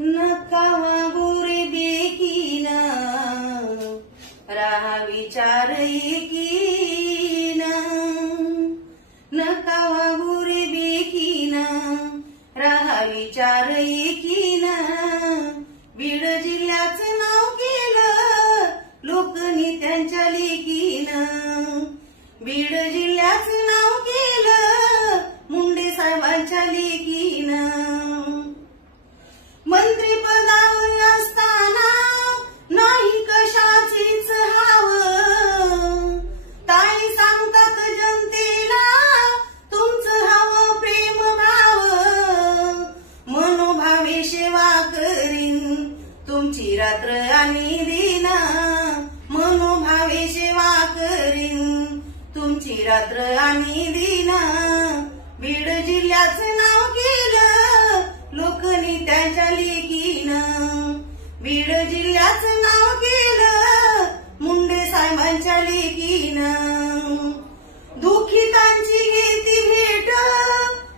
नका वागू रे बेकीन, राहा विचार एकीन. नका वागू रे बेकीन, राहा विचार एकीन. बीड जिल्ह्याचं नाव केलं लोकनी त्यांच्या लेकीन. बीड जिल्ह्याचं नाव केलं मुंडे साहेबांच्या लेकीन. मंत्रिपदावर असताना नाही कशाचीच हाव, ताई सांगतात जनतेला तुमचं हवं प्रेम भाव. मनोभावे सेवा करीन तुमची रात्र आणि दिन. मनोभावे सेवा करीन तुमची रात्र आणि दिन. बीड जिल्ह्याचं नाव केलं लोकनी त्यांच्या लेकीन. बीड जिल्ह्याचं नाव केलं मुंडे साहेबांच्या लेकीन. दुखितांची घेती भेट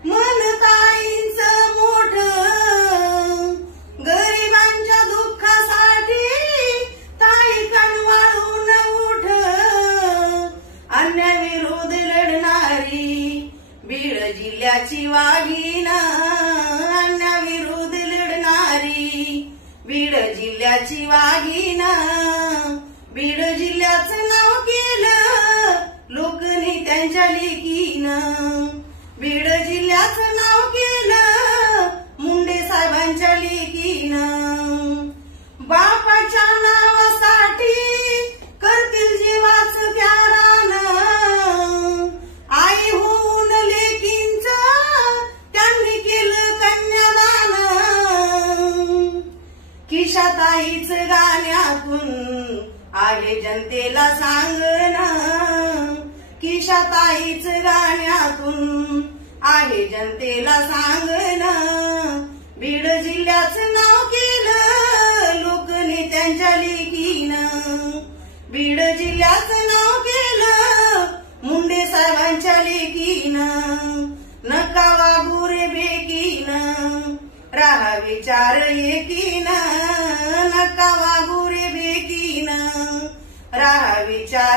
मन ताईंचं मोठ, गरिबांच्या दुःखासाठी ताई कणवाळून उठ. अन्यायाविरोध लढणारी बीड जिल्ह्याची वाघीण. अन्यायाविरोध लढणारी बीड जिल्ह्याची वाघीण. बीड जिल्ह्याचं नाव केलं लोकनी त्यांच्या लेकीन. बीड जिल्ह्याचं नाव केलं मुंडे साहेबांच्या लेकीन. बापाच्या नावासाठी करतील जीवाचं त्यारान. आई होऊन लेकींचं त्यांनी केलं कन्यादान. किशाताईच गाण्यातून आहे जनतेला सांगणं. किशाताईच गाण्यातून आहे जनतेला सांगणं. बीड जिल्ह्याचं नाव केलं लोकनी त्यांच्या लेकीन. बीड जिल्ह्याचं नाव केलं मुंडे साहेबांच्या लेकीन. नका वागू रे बेकीन, राहा विचार एकीन. नका वागू रे बेकीन, राहा विचार